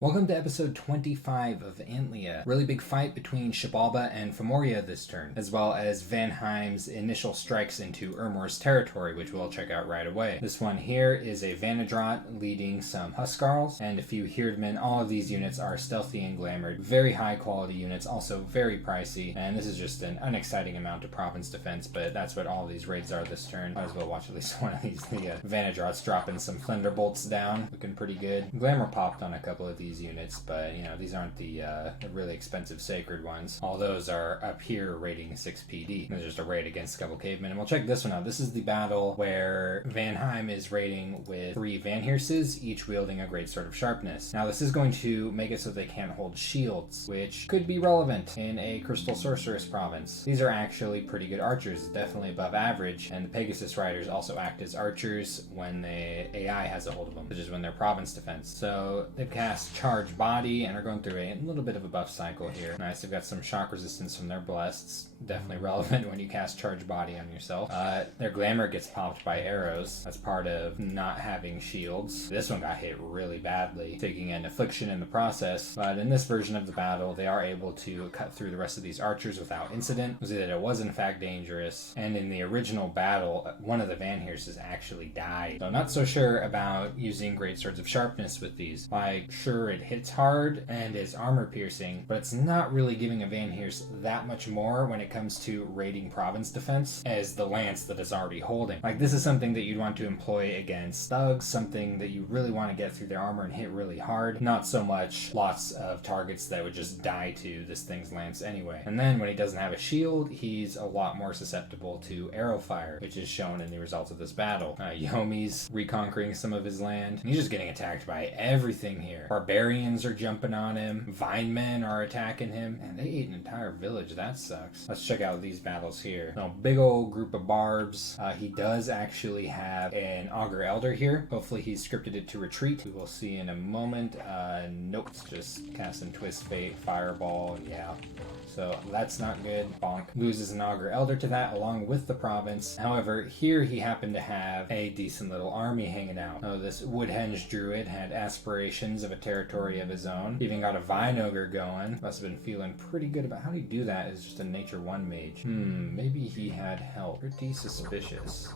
Welcome to episode 25 of Antlia. Really big fight between Shabbaba and Moriah this turn, as well as Vanheim's initial strikes into Ermor's territory, which we'll check out right away. This one here is a Vanadrot leading some Huskarls and a few Herdmen. All of these units are stealthy and glamored, very high quality units, also very pricey, and this is just an unexciting amount of province defense, but that's what all of these raids are this turn. Might as well watch at least one of these. The Vanadrots dropping some Thunderbolts down, looking pretty good. Glamour popped on a couple of these units, but these aren't the really expensive sacred ones. All those are up here rating 6 PD. There's just a raid against a couple cavemen, and we'll check this one out. This is the battle where Vanheim is raiding with 3 Vanheerses, each wielding a great sword of sharpness. Now this is going to make it so they can't hold shields, which could be relevant in a Crystal Sorceress province. These are actually pretty good archers, definitely above average, and the Pegasus Riders also act as archers when the AI has a hold of them, which is when they're province defense. So they've cast Charge Body and are going through a little bit of a buff cycle here. Nice, they've got some shock resistance from their Blesseds. Definitely relevant when you cast Charge Body on yourself. Their Glamour gets popped by arrows. That's part of not having shields. This one got hit really badly, taking an affliction in the process, but in this version of the battle, they are able to cut through the rest of these archers without incident. We'll see that it was in fact dangerous, and in the original battle, one of the Vanheerses actually died. So I'm not so sure about using Great Swords of Sharpness with these. Like, sure, it hits hard and is armor piercing, but it's not really giving a Vanheerse that much more when it comes to raiding province defense as the lance that is already holding. Like, this is something that you'd want to employ against thugs, something that you really want to get through their armor and hit really hard, not so much lots of targets that would just die to this thing's lance anyway. And then when he doesn't have a shield, he's a lot more susceptible to arrow fire, which is shown in the results of this battle. Yomi's reconquering some of his land, and he's just getting attacked by everything here. Barbarians are jumping on him, Vine Men are attacking him, and they ate an entire village. That sucks. Let's check out these battles here. So, big old group of barbs. He does actually have an Augur Elder here. Hopefully he's scripted it to retreat. We will see in a moment. Nope, it's just casting Twist Fate, Fireball, yeah. So that's not good. Bonk. Loses an Augur Elder to that along with the province. However, here he happened to have a decent little army hanging out. Oh, this Woodhenge Druid had aspirations of a territory of his own. Even got a Vine Ogre going. Must have been feeling pretty good about how do you do that as just a Nature 1 mage. Maybe he had help. Pretty suspicious.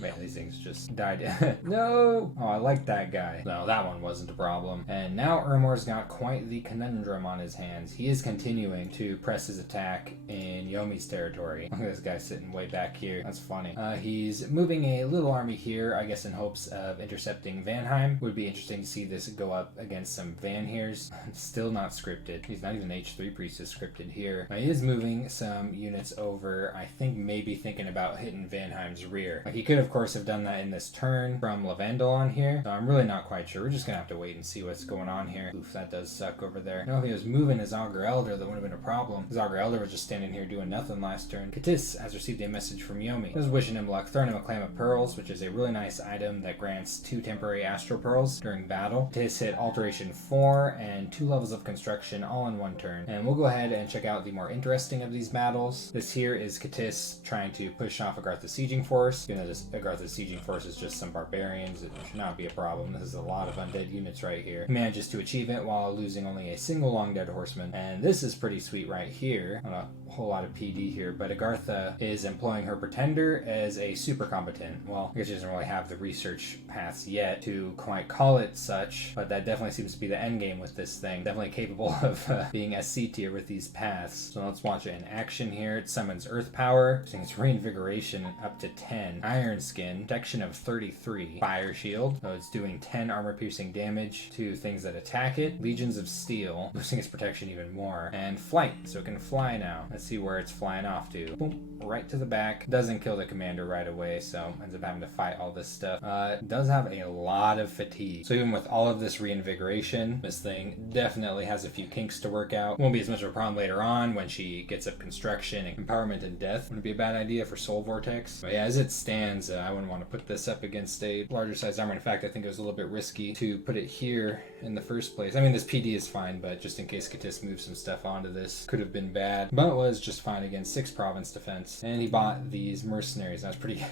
Man, these things just died. No! Oh, I like that guy. No, that one wasn't a problem. And now Ermor's got quite the conundrum on his hands. He is continuing to press his attack in Yomi's territory. Look at this guy sitting way back here. That's funny. He's moving a little army here, I guess in hopes of intercepting Vanheim. Would be interesting to see this go up against some Vanheers. Still not scripted. He's not even H3 Priest is scripted here. Now, he is moving some units over, I think maybe thinking about hitting Vanheim's rear. Like, he could of course have done that in this turn from Lavendel on here, so I'm really not quite sure. We're just gonna have to wait and see what's going on here. Oof, that does suck over there. If he was moving his Augur Elder, that would have been a problem. His Augur Elder was just standing here doing nothing last turn. Katis has received a message from Yomi. He was wishing him luck, throwing him a Clam of Pearls, which is a really nice item that grants 2 temporary Astral Pearls during battle. Katis hit Alteration 4 and 2 levels of construction all in one turn. And we'll go ahead and check out the more interesting of these battles. This here is Katis trying to push off Agartha's sieging force. This Agartha's sieging force is just some barbarians. It should not be a problem. This is a lot of undead units right here. He manages to achieve it while losing only a single long dead horseman. And this is pretty sweet right here. Not a whole lot of PD here, but Agartha is employing her Pretender as a super combatant. Well, I guess she doesn't really have the research paths yet to quite call it such, but that definitely seems to be the end game with this thing. Definitely capable of being SC tier with these paths. So let's watch it in action here. It summons Earth Power. I think it's Reinvigoration up to 10. Iron Skin, protection of 33. Fire Shield, so it's doing 10 armor piercing damage to things that attack it. Legions of Steel, boosting its protection even more. And Flight, so it can fly now. Let's see where it's flying off to. Boom, right to the back. Doesn't kill the commander right away, so ends up having to fight all this stuff. Does have a lot of fatigue. So even with all of this reinvigoration, this thing definitely has a few kinks to work out. Won't be as much of a problem later on when she gets up construction and empowerment and death. Wouldn't be a bad idea for Soul Vortex. But yeah, as it stands, I wouldn't want to put this up against a larger size armor. In fact, I think it was a little bit risky to put it here in the first place. I mean, this PD is fine, but just in case Katis moves some stuff onto this, could have been bad. But it was just fine against 6 province defense. And he bought these mercenaries. That's pretty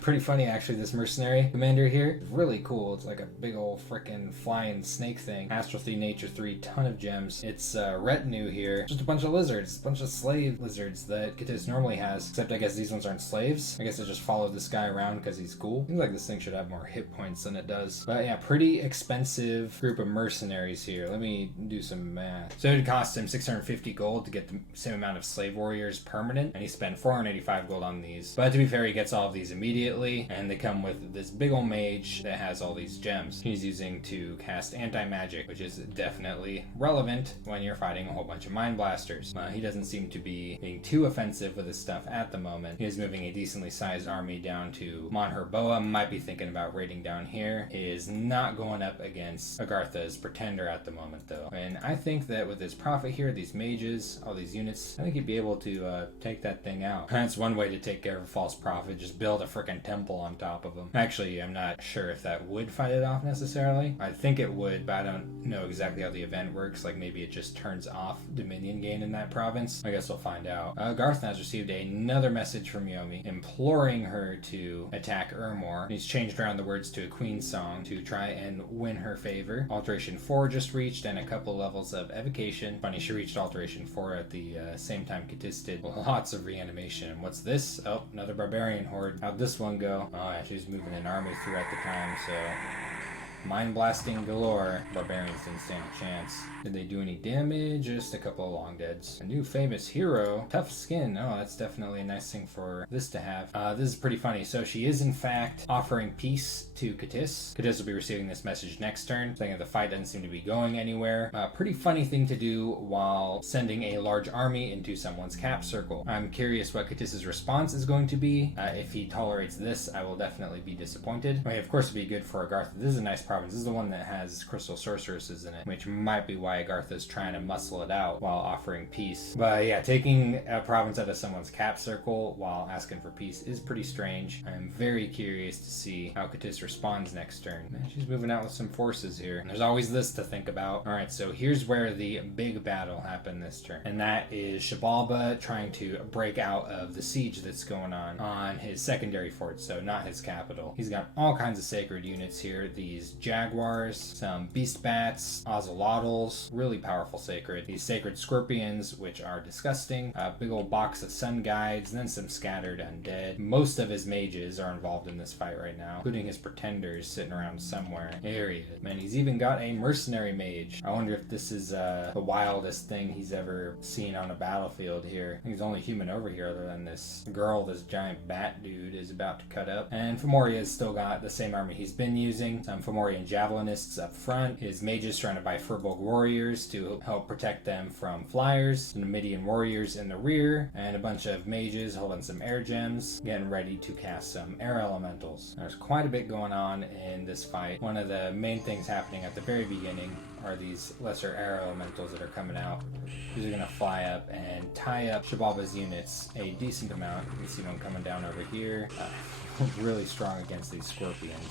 pretty funny, actually. This mercenary commander here is really cool. It's like a big old freaking flying snake thing. Astral 3, Nature 3, ton of gems. It's retinue here. Just a bunch of lizards, a bunch of slave lizards that Katis normally has, except I guess these ones aren't slaves. I guess I just followed this guy around because he's cool. Seems like this thing should have more hit points than it does. But yeah, pretty expensive group of mercenaries here. Let me do some math. So it cost him 650 gold to get the same amount of slave warriors permanent, and he spent 485 gold on these. But to be fair, he gets all of these immediately, and they come with this big old mage that has all these gems he's using to cast anti-magic, which is definitely relevant when you're fighting a whole bunch of mind blasters. He doesn't seem to be being too offensive with his stuff at the moment. He is moving a decently sized army down to Monherboa. Might be thinking about raiding down here. He is not going up against Agartha's pretender at the moment though. And I think that with his profit here, these mages, all these units, I think he'd be able to take that thing out. That's one way to take care of a false prophet. Just build a freaking temple on top of him. Actually, I'm not sure if that would fight it off necessarily. I think it would, but I don't know exactly how the event works. Like maybe it just turns off Dominion gain in that province. I guess we'll find out. Agartha has received another message from Yomi imploring her to attack Ermor. He's changed around the words to a queen song to try and win her favor. Alteration 4 just reached, and a couple levels of evocation. Funny, she reached Alteration 4 at the same time Katis did. Lots of reanimation. And what's this? Oh, another barbarian horde. How'd this one go? Oh yeah, she's moving an army through at the time, so mind blasting galore. Barbarians didn't stand a chance. Did they do any damage? Just a couple of long deads. A new famous hero. Tough skin. Oh, that's definitely a nice thing for this to have. This is pretty funny. So she is in fact offering peace to Katis. Katis will be receiving this message next turn, saying that the fight doesn't seem to be going anywhere. Pretty funny thing to do while sending a large army into someone's cap circle. I'm curious what Katis's response is going to be. If he tolerates this, I will definitely be disappointed. Okay, of course it'd be good for Agartha. This is a nice province. This is the one that has crystal sorceresses in it, which might be why Agartha's trying to muscle it out while offering peace. But yeah, taking a province out of someone's cap circle while asking for peace is pretty strange. I'm very curious to see how Katis responds next turn. Man, she's moving out with some forces here. And there's always this to think about. Alright, so here's where the big battle happened this turn. And that is Shabbaba trying to break out of the siege that's going on his secondary fort, so not his capital. He's got all kinds of sacred units here. These jaguars, some beast bats, ocelotls, really powerful sacred. These sacred scorpions, which are disgusting. A big old box of sun guides, and then some scattered undead. Most of his mages are involved in this fight right now, including his pretenders sitting around somewhere. There he is. Man, he's even got a mercenary mage. I wonder if this is the wildest thing he's ever seen on a battlefield here. I think he's the only human over here other than this girl this giant bat dude is about to cut up. And Moriah's still got the same army he's been using. Some Moriah javelinists up front. His mages surrounded by Firbolg warriors to help protect them from flyers. The Numidian warriors in the rear, and a bunch of mages holding some air gems, getting ready to cast some air elementals. There's quite a bit going on in this fight. One of the main things happening at the very beginning are these lesser air elementals that are coming out. These are going to fly up and tie up Shabbaba's units a decent amount. You can see them coming down over here. Really strong against these scorpions,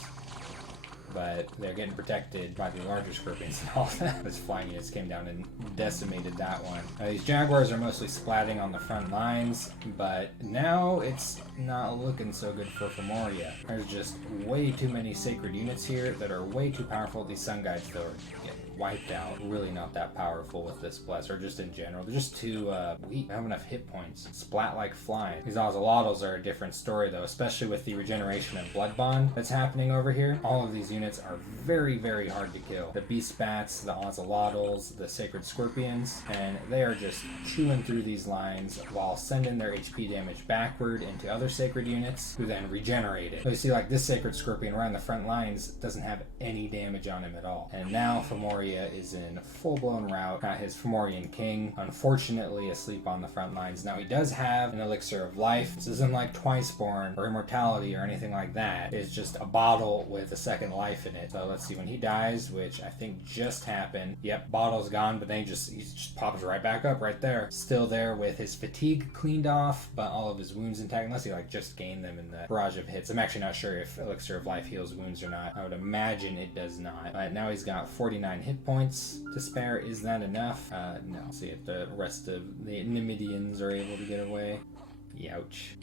but they're getting protected by the larger scorpions and all that. Those flying units came down and decimated that one. These jaguars are mostly splatting on the front lines, but now it's not looking so good for Moriah. There's just way too many sacred units here that are way too powerful. These sun guides, though, are getting wiped out. Really not that powerful with this bless, or just in general. They're just too weak. They don't have enough hit points. Splat like flying. These ocelotls are a different story, though, especially with the regeneration and blood bond that's happening over here. All of these units are very, very hard to kill. The beast bats, the ocelotls, the sacred scorpions, and they are just chewing through these lines while sending their HP damage backward into other sacred units who then regenerate it. So you see, like, this sacred scorpion right on the front lines doesn't have any damage on him at all. And now Moriah Moriah is in full-blown rout. Got his Fomorian king, unfortunately asleep on the front lines. Now he does have an elixir of life. This isn't like Twiceborn or immortality or anything like that. It's just a bottle with a second life in it. So let's see, when he dies, which I think just happened. Yep, bottle's gone, but then he just pops right back up right there. Still there with his fatigue cleaned off, but all of his wounds intact, unless he like just gained them in the barrage of hits. I'm actually not sure if elixir of life heals wounds or not. I would imagine it does not. But now he's got 49 hit points to spare. Is that enough? No. See if the rest of the Numidians are able to get away. Youch.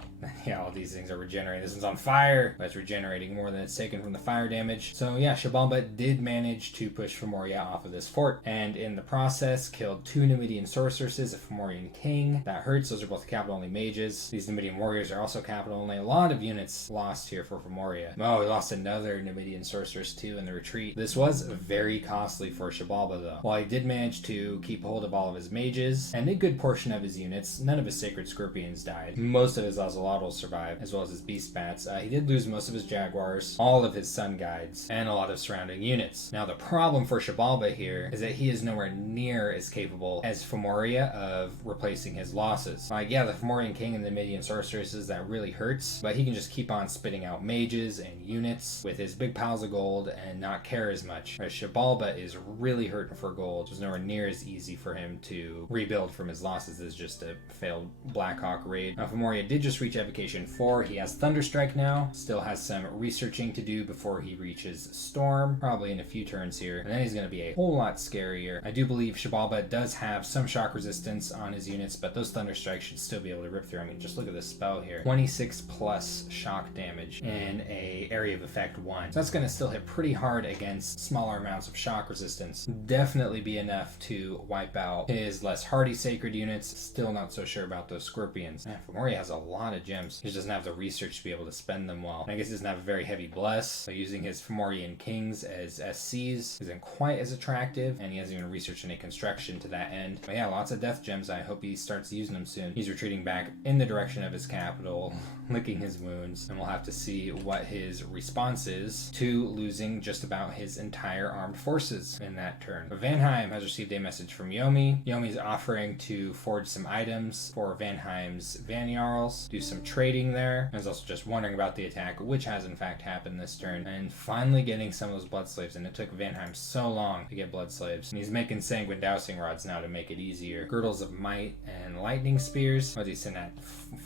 Yeah, all these things are regenerating. This one's on fire. That's regenerating more than it's taken from the fire damage. So yeah, Shabbaba did manage to push Moriah off of this fort, and in the process killed 2 Numidian sorceresses, a Fomorian king. That hurts. Those are both capital only mages. These Numidian warriors are also capital only. A lot of units lost here for Moriah. Oh, he lost another Numidian sorceress too in the retreat. This was very costly for Shabbaba though. While he did manage to keep hold of all of his mages and a good portion of his units, none of his sacred scorpions died. Most of his Lazalotls survived, as well as his beast bats. He did lose most of his jaguars, all of his sun guides, and a lot of surrounding units. Now the problem for Shabbaba here is that he is nowhere near as capable as Fomoriah of replacing his losses. Like, yeah, the Fomorian king and the Numidian sorceresses, that really hurts, but he can just keep on spitting out mages and units with his big piles of gold and not care as much. Whereas Shabbaba is really hurting for gold. It's nowhere near as easy for him to rebuild from his losses as just a failed Blackhawk raid. Now Moriah did just reach Evocation 4. He has Thunderstrike now. Still has some researching to do before he reaches Storm, probably in a few turns here. And then he's going to be a whole lot scarier. I do believe Shabbaba does have some shock resistance on his units, but those Thunderstrikes should still be able to rip through. I mean, just look at this spell here. 26 plus shock damage in a area of effect 1. So that's going to still hit pretty hard against smaller amounts of shock resistance. Definitely be enough to wipe out his less hardy sacred units. Still not so sure about those scorpions. Moriah has a lot of gems. He just doesn't have the research to be able to spend them well. And I guess he doesn't have a very heavy bless, so using his Fomorian kings as SCs isn't quite as attractive, and he hasn't even researched any construction to that end. But yeah, lots of death gems. I hope he starts using them soon. He's retreating back in the direction of his capital, licking his wounds, and we'll have to see what his response is to losing just about his entire armed forces in that turn. But Vanheim has received a message from Yomi. Yomi's offering to forge some items for Vanheim's Van Jarls, do some trading there. I was also just wondering about the attack, which has in fact happened this turn, and finally getting some of those blood slaves. And it took Vanheim so long to get blood slaves, and he's making sanguine dowsing rods now to make it easier. Girdles of might and lightning spears. What is he sitting at?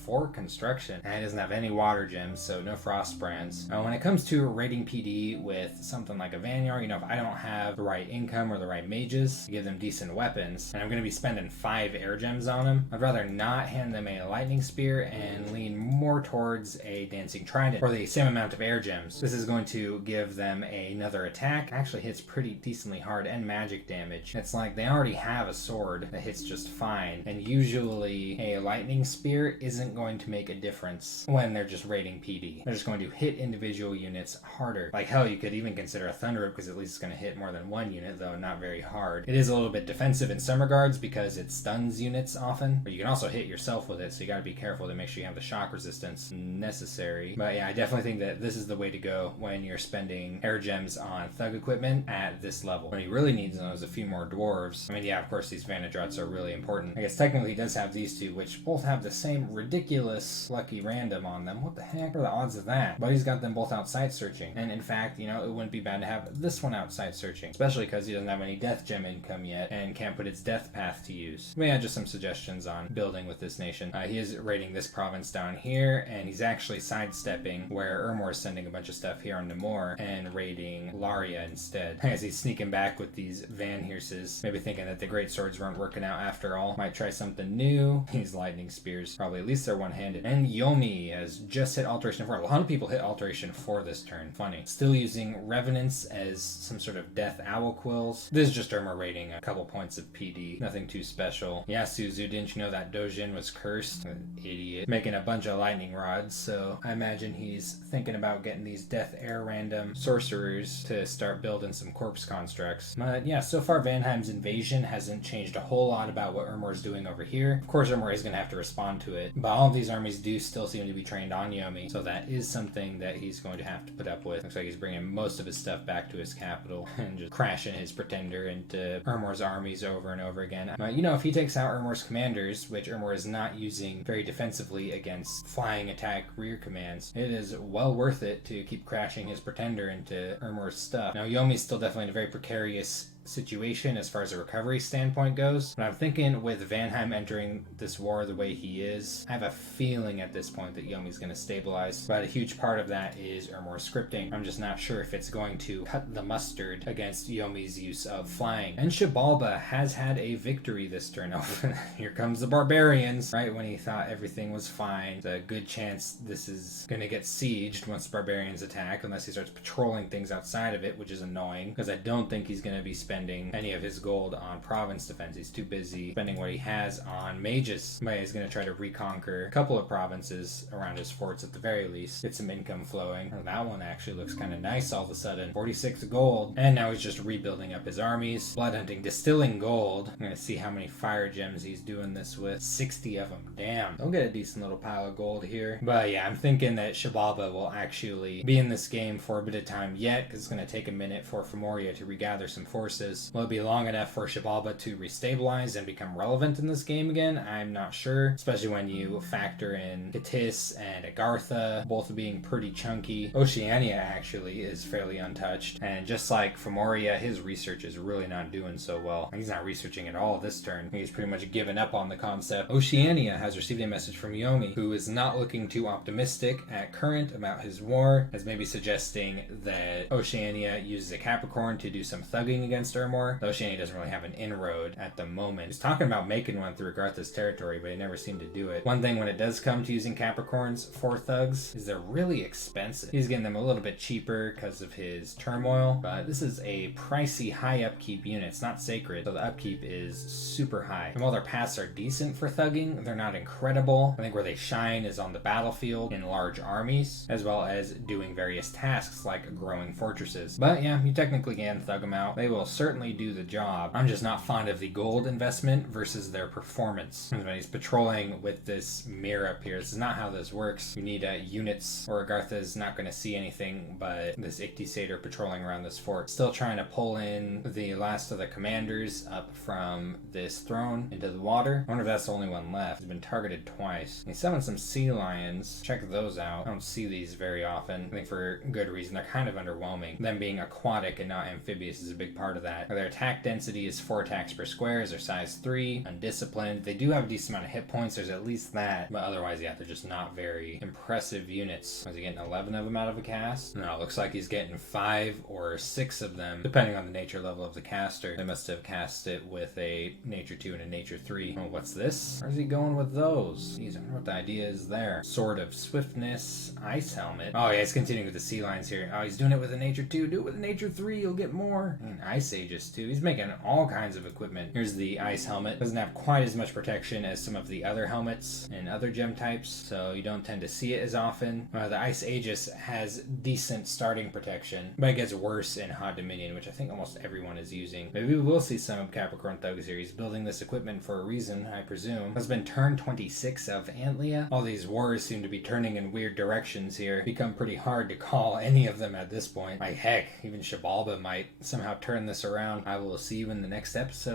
4 construction, and he doesn't have any water gems, so no frost brands. When it comes to raiding PD with something like a Vanyar, you know, if I don't have the right income or the right mages to give them decent weapons, and I'm going to be spending 5 air gems on them, I'd rather not hand them a lightning spear and lean more towards a dancing trident for the same amount of air gems. This is going to give them another attack. Actually hits pretty decently hard, and magic damage. It's like they already have a sword that hits just fine, and usually a lightning spear isn't going to make a difference when they're just raiding PD. They're just going to hit individual units harder. Like hell, you could even consider a thunder whip, because at least it's going to hit more than one unit, though not very hard. It is a little bit defensive in some regards because it stuns units often, but you can also hit yourself with it, so you got to be careful to make sure you have the shock resistance necessary. But yeah, I definitely think that this is the way to go when you're spending air gems on thug equipment at this level. What he really needs though is a few more dwarves. I mean, yeah, of course these Vanadrots are really important. I guess technically he does have these two, which both have the same ridiculous lucky random on them. What the heck are the odds of that? But he's got them both outside searching. And in fact, you know, it wouldn't be bad to have this one outside searching, especially because he doesn't have any death gem income yet and can't put its death path to use. But yeah, just some suggestions on building with this nation. He is raiding this province down here, and he's actually sidestepping where Ermor is sending a bunch of stuff here on Namor and raiding Laria instead. As he's sneaking back with these Van Heerses, maybe thinking that the great swords weren't working out after all. Might try something new. These lightning spears, probably at least they're one-handed. And Yomi has just hit Alteration 4. A lot of people hit Alteration 4 this turn. Funny. Still using Revenants as some sort of death owl quills. This is just Ermor raiding a couple points of PD. Nothing too special. Yeah, Suzu, didn't you know that Dojin was cursed? idiot, making a bunch of lightning rods, so I imagine he's thinking about getting these death air random sorcerers to start building some corpse constructs. But yeah, so far Vanheim's invasion hasn't changed a whole lot about what Ermor's doing over here. Of course Ermor is going to have to respond to it, but all of these armies do still seem to be trained on Yomi, so that is something that he's going to have to put up with. Looks like he's bringing most of his stuff back to his capital and just crashing his pretender into Ermor's armies over and over again. You know, if he takes out Ermor's commanders, which Ermor is not using very defensively against flying attack rear commands, it is well worth it to keep crashing his pretender into Ermor's stuff. Now, Yomi's still definitely in a very precarious situation as far as a recovery standpoint goes, but I'm thinking with Vanheim entering this war the way he is, I have a feeling at this point that Yomi's going to stabilize, but a huge part of that is Ermor's scripting. I'm just not sure if it's going to cut the mustard against Yomi's use of flying. And Shabbaba has had a victory this turn. Oh, here comes the barbarians, right when he thought everything was fine. There's a good chance this is going to get sieged once barbarians attack, unless he starts patrolling things outside of it, which is annoying, because I don't think he's going to be spending any of his gold on province defense. He's too busy spending what he has on mages. But he's going to try to reconquer a couple of provinces around his forts at the very least. Get some income flowing. Oh, that one actually looks kind of nice all of a sudden. 46 gold. And now he's just rebuilding up his armies. Blood hunting, distilling gold. I'm going to see how many fire gems he's doing this with. 60 of them. Damn. He'll get a decent little pile of gold here. But yeah, I'm thinking that Shabbaba will actually be in this game for a bit of time yet, because it's going to take a minute for Moriah to regather some forces. Will it be long enough for Shabbaba to restabilize and become relevant in this game again? I'm not sure, especially when you factor in Katis and Agartha, both being pretty chunky. Oceania actually is fairly untouched, and just like Moriah, his research is really not doing so well. He's not researching at all this turn. He's pretty much given up on the concept. Oceania has received a message from Yomi, who is not looking too optimistic at current about his war, as maybe suggesting that Oceania uses a Capricorn to do some thugging against Ermor. Oceania doesn't really have an inroad at the moment. He's talking about making one through Agartha's territory, but he never seemed to do it. One thing when it does come to using Capricorns for thugs is they're really expensive. He's getting them a little bit cheaper because of his turmoil, but this is a pricey high upkeep unit. It's not sacred, so the upkeep is super high. And while their paths are decent for thugging, they're not incredible. I think where they shine is on the battlefield in large armies, as well as doing various tasks like growing fortresses. But yeah, you technically can thug them out. They will certainly do the job. I'm just not fond of the gold investment versus their performance. When he's patrolling with this mirror up here, this is not how this works. You need units, or Agartha is not going to see anything but this Ichthyssator patrolling around this fort. Still trying to pull in the last of the commanders up from this throne into the water. I wonder if that's the only one left. He's been targeted twice. He summoned some sea lions. Check those out. I don't see these very often. I think for good reason. They're kind of underwhelming. Them being aquatic and not amphibious is a big part of that. Their attack density is 4 attacks per square. They're size 3. Undisciplined. They do have a decent amount of hit points. There's at least that. But otherwise, yeah, they're just not very impressive units. Was he getting 11 of them out of a cast? No, it looks like he's getting 5 or 6 of them, depending on the nature level of the caster. They must have cast it with a nature 2 and a nature 3. Oh, what's this? Where's he going with those? Jeez, I wonder what the idea is there. Sword of Swiftness, Ice Helmet. Oh yeah, he's continuing with the sea lions here. Oh, he's doing it with a nature 2. Do it with a nature 3, you'll get more. And Ice Aegis too. He's making all kinds of equipment. Here's the Ice Helmet. Doesn't have quite as much protection as some of the other helmets and other gem types, so you don't tend to see it as often. The Ice Aegis has decent starting protection, but it gets worse in Hot Dominion, which I think almost everyone is using. Maybe we will see some of Capricorn Thugs here. He's building this equipment for a reason, I presume. Has been turn 26 of Antlia. All these wars seem to be turning in weird directions here. Become pretty hard to call any of them at this point. Like heck, even Shabbaba might somehow turn this around. I will see you in the next episode.